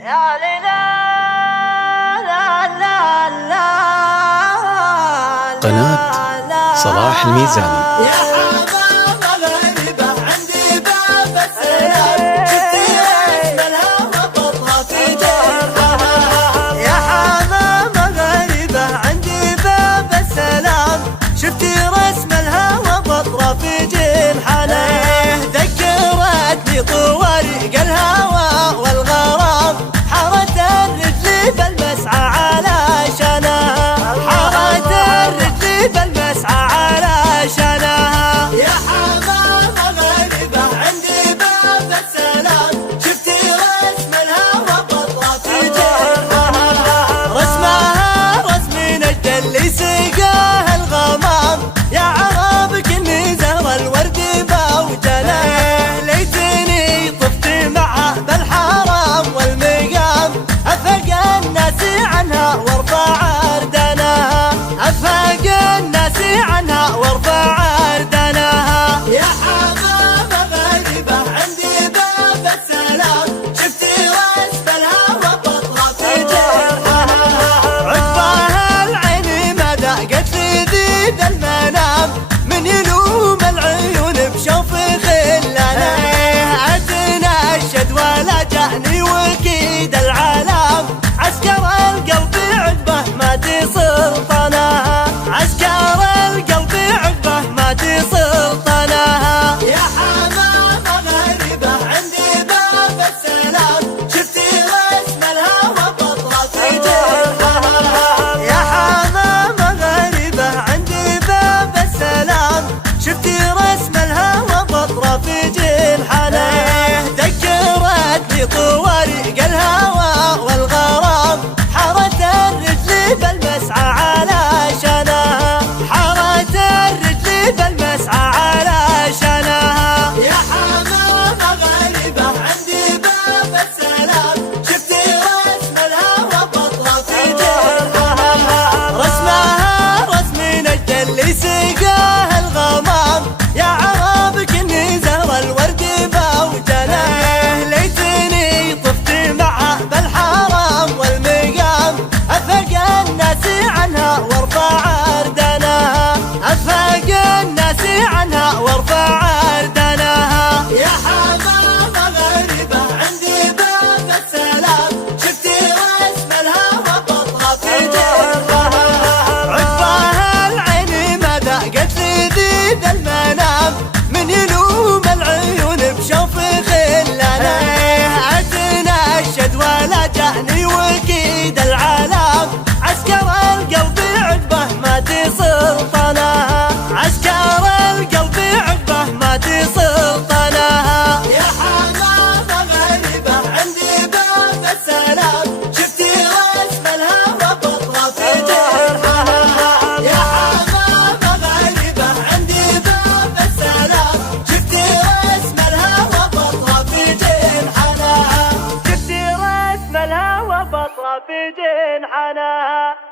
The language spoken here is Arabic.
يا ليلى لا لا لا قناة صلاح الميزاني. يا حمام غريبة عندي باب السلام، شفتي اسم الهوى بطها في جنحها. يا حمام غريبة عندي باب السلام، شفتي رسم الهوى بطها في جنحنا. ذكرتني طوارق الهوى والغرام، حارت الرجل بالمسعى على شانها، حارت الرجل بالمسعى على شانها. يا حمام غريبة عندي باب السلام، شفتي رسم الهوى بطها في جنحها. رسمها رسم نجد اللي سقاه الغمام، يا عرابك اني زهر الورد بوجنه. ليتني طفت معه بالحرام والمقام، افق الناس عنها وارفع اردنها، افق الناس عنها وارفع اردنها. يا حمام غريبة عندي باب السلام، شفتي رسم الهوى بطها في جنحها. عقباها العين ما ذاقت لذيذ المنام، من يلوم العيون بشوف خلنا. اتناشد ولا جاني وكيد العالم، عسكر القلب عقبه ما تسلطنها، عسكر القلب عقبه ما تسلطنها. يا حمام غريبة عندي باب السلام، شفتي رسم الهوى بطها في جنحها. يا حمام غريبة عندي باب السلام، شفتي رسم الهوى بطها في جنحنا. ذكرتني طوارق الهوى والغرام، حارت الرجل بالمسعى على شانها، حارت الرجل بالمسعى على شانها. يا حمام غريبة عندي باب السلام، شفتي رسم الهوى بطها في جنحها. رسمها رسم نجد اللي سقاه الغمام، يا عرابك اني زهر الورد بوجنه. ليتني طفت معه بالحرام والمقام، افق الناس عنها وارفع اردنها، افق الناس عنها وارفع اردنها. يا حمام غريبة عندي باب السلام، شفتي رسم الهوى بطها في جنحها. عقباها العين ما ذاقت لذيذ المنام، من يلوم العيون بشوف خلنا. اتناشد ولا جاني وكيد العالم، عسكر القلب عقبه ما تسلطنها، عسكر القلب عقبه ما تسلطنها. يا حمام غريبة عندي باب السلام، شفتي رسم الهوى بطها في جنحها. يا حمام غريبة عندي باب السلام، شفتي رسم الهوى بطها في جنحها، شفتي رسم الهوى بطها في جنحها.